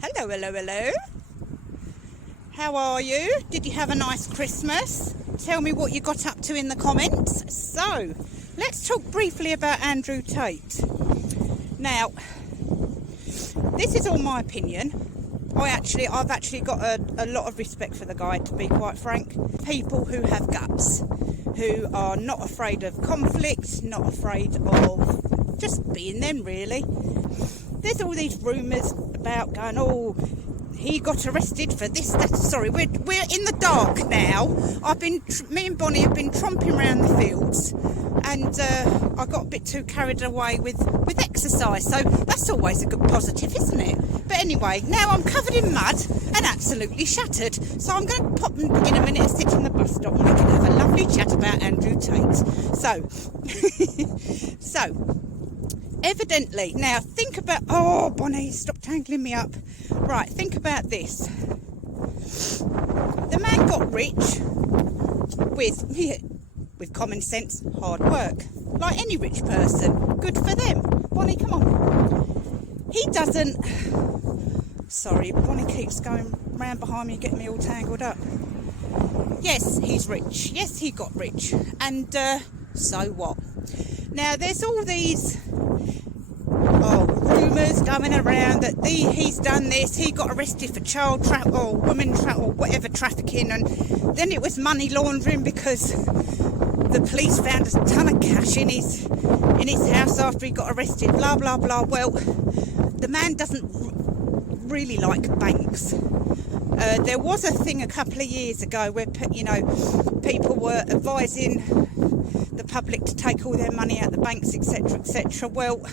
Hello, hello, hello. How are you? Did you have a nice Christmas? Tell me what you got up to in the comments. So, let's talk briefly about Andrew Tate. Now, this is all my opinion. I've actually got a lot of respect for the guy, to be quite frank. People who have guts, who are not afraid of conflict, not afraid of just being them, really. There's all these rumours about going, oh, he got arrested for this, that. Sorry, we're in the dark now. Me and Bonnie have been tromping around the fields, and I got a bit too carried away with exercise. So that's always a good positive, isn't it? But anyway, now I'm covered in mud and absolutely shattered. So I'm going to pop in a minute and sit in the bus stop, and we can have a lovely chat about Andrew Tate. So. Evidently, now think about, oh Bonnie, stop tangling me up. Right, think about this. The man got rich with common sense, hard work, like any rich person. Good for them. Bonnie, come on. He doesn't, sorry, Bonnie keeps going round behind me and getting me all tangled up. Yes, he's rich. Yes, he got rich. And so what? Now, there's all these rumours going around that he's done this, he got arrested for whatever trafficking, and then it was money laundering because the police found a ton of cash in his house after he got arrested, blah, blah, blah. Well, the man doesn't really like banks. There was a thing a couple of years ago where, people were advising the public to take all their money out of the banks, etc., etc. Well,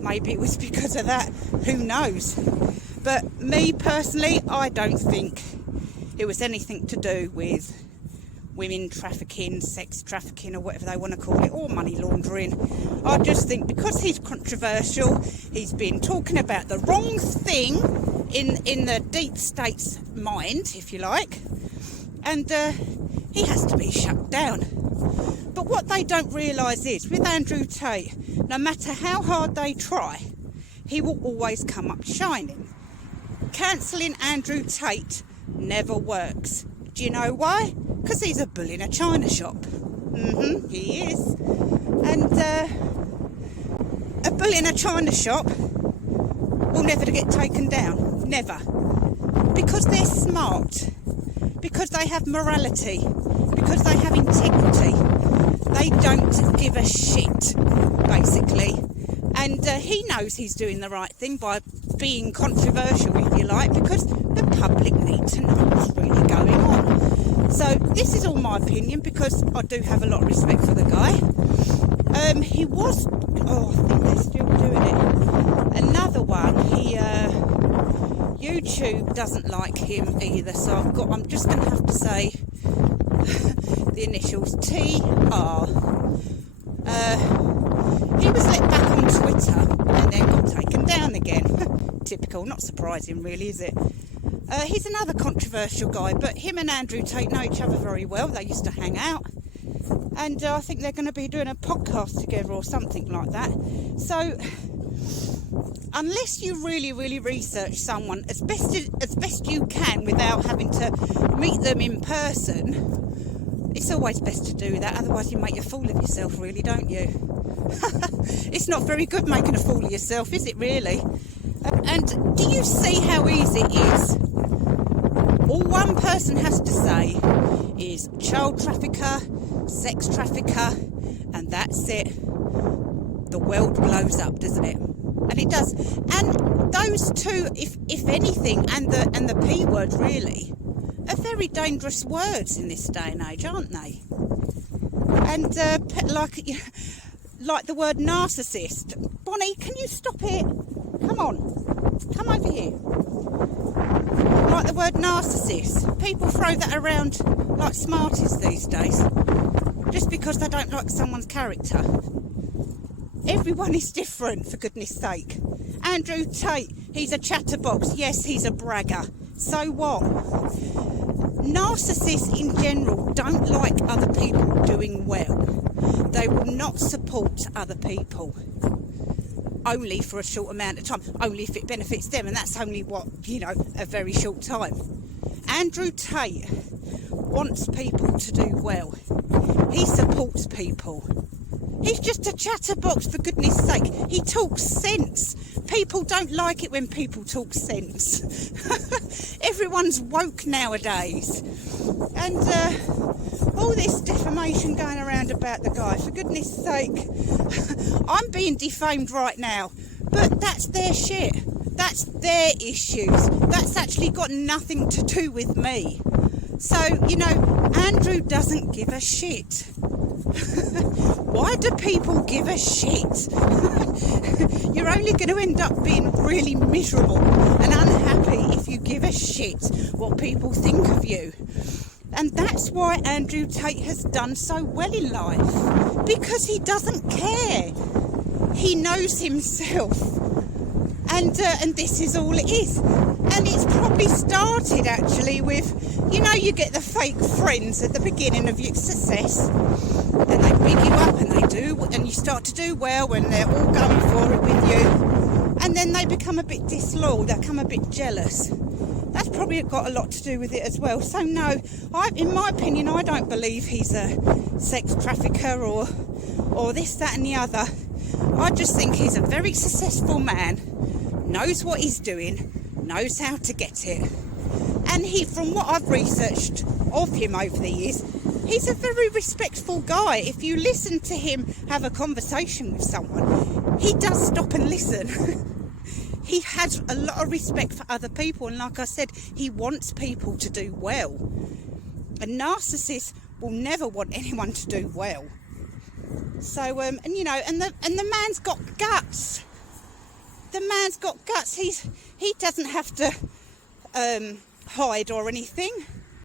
maybe it was because of that. Who knows? But me personally, I don't think it was anything to do with women trafficking, sex trafficking, or whatever they want to call it, or money laundering. I just think because he's controversial, he's been talking about the wrong thing in the deep state's mind, if you like, and he has to be shut down. But what they don't realise is, with Andrew Tate, no matter how hard they try, he will always come up shining. Cancelling Andrew Tate never works. Do you know why? Because he's a bull in a china shop. He is. And a bull in a china shop will never get taken down. Never. Because they're smart. Because they have morality. Because they have integrity. They don't give a shit, basically. And he knows he's doing the right thing by being controversial, if you like, because the public need to know what's really going on. So this is all my opinion, because I do have a lot of respect for the guy. He was, I think they're still doing it. Another one, YouTube doesn't like him either, so I'm just going to have to say the initials TR. He was let back on Twitter and then got taken down again. Typical, not surprising really, is it? He's another controversial guy, but him and Andrew Tate know each other very well. They used to hang out, and I think they're going to be doing a podcast together or something like that. So unless you really, really research someone as best you can without having to meet them in person, it's always best to do that. Otherwise you make a fool of yourself, really, don't you? It's not very good making a fool of yourself, is it really? And do you see how easy it is? All one person has to say is child trafficker, sex trafficker, and that's it. The world blows up, doesn't it? And it does. And those two, if anything, and the P word really, are very dangerous words in this day and age, aren't they? And like the word narcissist. Bonnie, can you stop it? Come on, come over here. Like the word narcissist. People throw that around like Smarties these days, just because they don't like someone's character. Everyone is different, for goodness sake. Andrew Tate, he's a chatterbox. Yes, he's a bragger. So what? Narcissists in general don't like other people doing well. They will not support other people. only for a short amount of time, only if it benefits them, and that's only what, a very short time. Andrew Tate wants people to do well. He supports people. He's just a chatterbox, for goodness sake. He talks sense. People don't like it when people talk sense. Everyone's woke nowadays. And all this defamation going around about the guy, for goodness sake. I'm being defamed right now, but that's their shit. That's their issues. That's actually got nothing to do with me. So, Andrew doesn't give a shit. Why do people give a shit? You're only going to end up being really miserable and unhappy if you give a shit what people think of you. And that's why Andrew Tate has done so well in life, because he doesn't care. He knows himself, and this is all it is. And it's probably started actually with, you get the fake friends at the beginning of your success, and they pick you up, and you start to do well when they're all going for it with you, and then they become a bit disloyal, they become a bit jealous. That's probably got a lot to do with it as well. So no, in my opinion, I don't believe he's a sex trafficker or this, that and the other. I just think he's a very successful man, knows what he's doing, knows how to get it. And from what I've researched of him over the years, he's a very respectful guy. If you listen to him have a conversation with someone, he does stop and listen. He has a lot of respect for other people, and like I said, he wants people to do well. A narcissist will never want anyone to do well. So, and the man's got guts. The man's got guts. He doesn't have to hide or anything.